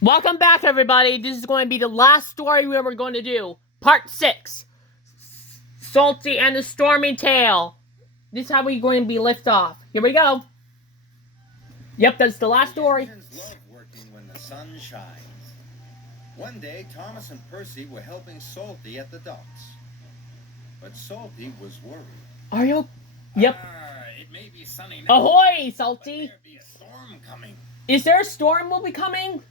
Welcome back, everybody. This is going to be the last story we were going to do. Part 6. Salty and the Stormy Tale. This is how we're going to be lift off. Here we go. Yep, that's the last story. Engines love working when the sun shines. One day, Thomas and Percy were helping Salty at the docks. But Salty was worried. Are you? Yep. It may be sunny now. Ahoy, Salty. But there be a storm coming. Is there a storm will be coming?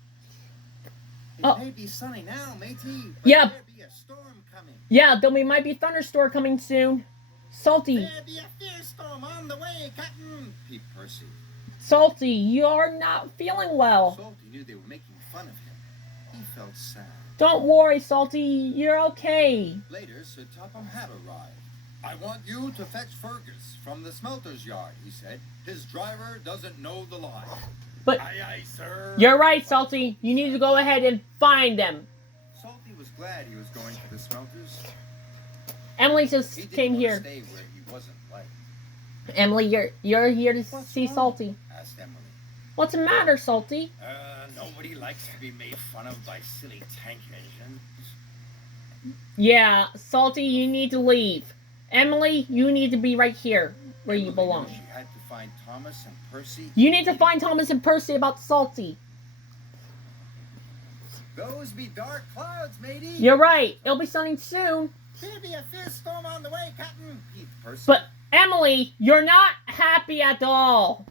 It may be sunny now, matey. But Yep. there be a storm coming. Yeah, there might be a thunderstorm coming soon. Salty. There be a fierce storm on the way, Captain. Peeped Percy. Salty, you're not feeling well. Salty knew they were making fun of him. He felt sad. Don't worry, Salty. You're okay. Later, Sir Topham had arrived. I want you to fetch Fergus from the smelter's yard, he said. His driver doesn't know the line. But aye, aye, sir. You're right, Salty. You need to go ahead and find them. Salty was glad he was going to the smelters. Emily just He didn't came want to here. stay where he wasn't liked. Emily, you're here to What's see wrong? Salty. Asked Emily. What's the matter, Salty? Nobody likes to be made fun of by silly tank engines. Yeah, Salty, you need to leave. Emily, you need to be right here where you Emily belong. knew she had to find Thomas and Percy. You need to find Thomas and Percy about Salty. Those be dark clouds, matey. You're right. It'll be sunny soon. There be a fierce storm on the way, Captain. Peeped Percy. But Emily, you're not happy at all.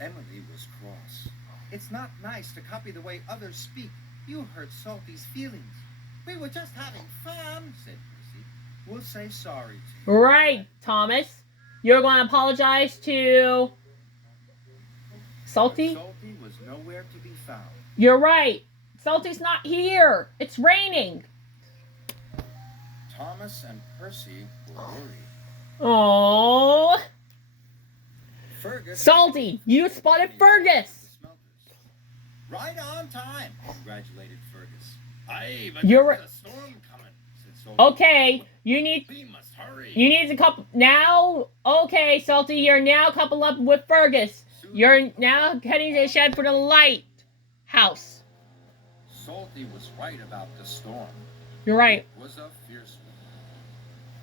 Emily was cross. It's not nice to copy the way others speak. You hurt Salty's feelings. We were just having fun, said Percy. We'll say sorry to you. Right, Thomas. You're going to apologize to Salty? But Salty was nowhere to be found. You're right. Salty's not here. It's raining. Thomas and Percy were worried. Oh, Fergus. Salty, you spotted Fergus. Right on time, congratulated Fergus. Aye, but You're there's a storm coming, said Salty. Okay, you need to couple now. Okay, Salty, you're now coupled up with Fergus. You're now heading to the shed for the lighthouse. Salty was right about the storm. You're right. It was a fierce one.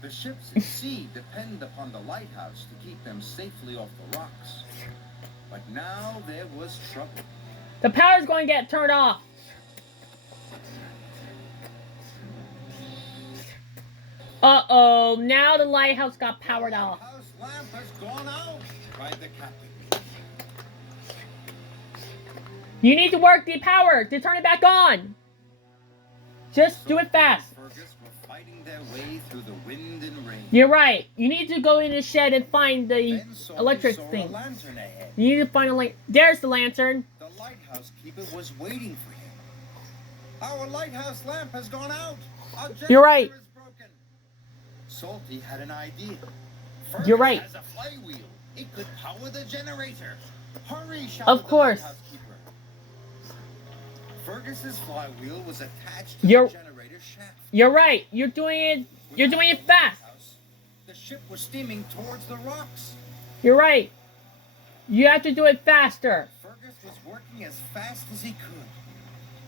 The ships at sea depend upon the lighthouse to keep them safely off the rocks. But now there was trouble. The power's going to get turned off. Uh-oh, now the lighthouse got powered off. The lighthouse lamp has gone out, cried the captain. You need to work the power to turn it back on. Just do it fast. Fergus were fighting their way through the wind and rain. You're right. You need to go in the shed and find the Then Salty electric saw a thing. lantern ahead. You need to find a light. There's the lantern. The lighthouse keeper was waiting for him. Our lighthouse lamp has gone out. Our generator You're right. is broken. Salty had an idea. Fergus You're right. has a flywheel. It could power the generator. Hurry, shouted Of course. the lighthouse keeper. Fergus's flywheel was attached to You're- the generator shaft. You're right. You're doing it. You're doing it fast. The ship was steaming towards the rocks. You're right. You have to do it faster. Fergus was working as fast as he could.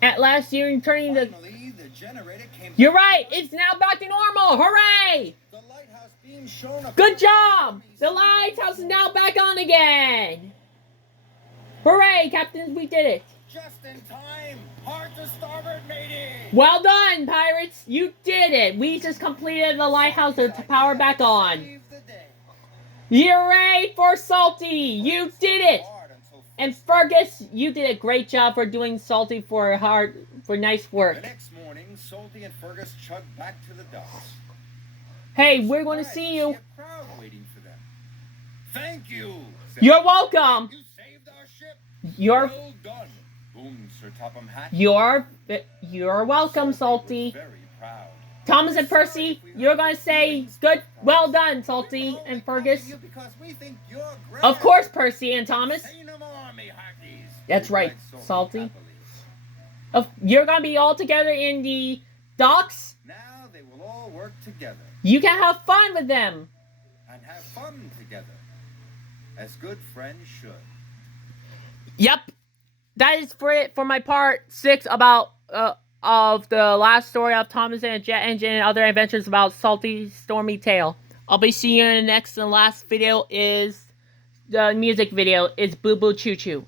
At last, you're turning the. Finally, the generator came. You're back. right. It's now back to normal. Hooray! The lighthouse beam shone a Good job. The lighthouse is now back on again. Hooray, captains! We did it. Just in time. Hard to starboard, matey. Well done, pirates. You did it. We just completed the lighthouse to power back on. Save the day. Hooray for Salty! You did it. Hard until And Fergus, you did a great job for doing Salty for nice the work. next morning, Salty and Fergus chugged back to the docks. Hey, we're going to Surprised see you. a crowd waiting for them. Thank you. said You're the- welcome. You saved our ship. You're Well done. Boomed Sir Topham Hatt. you're welcome, Salty. Was very proud. Thomas and Percy, you're going to say good, well done, Salty We're and only Fergus. calling you because we think you're great. Of course, Percy and Thomas. Say no more, me hearties. That's right, replied Salty. happily. You're going to be all together in the docks. Now they will all work together You can have fun with them. and have fun together, as good friends should. Yep. that is for it for my part 6 about of the last story of Thomas and Jet Engine and other adventures about Salty Stormy Tale. I'll be seeing you in the next and last video. Is the music video is Boo Boo Choo Choo.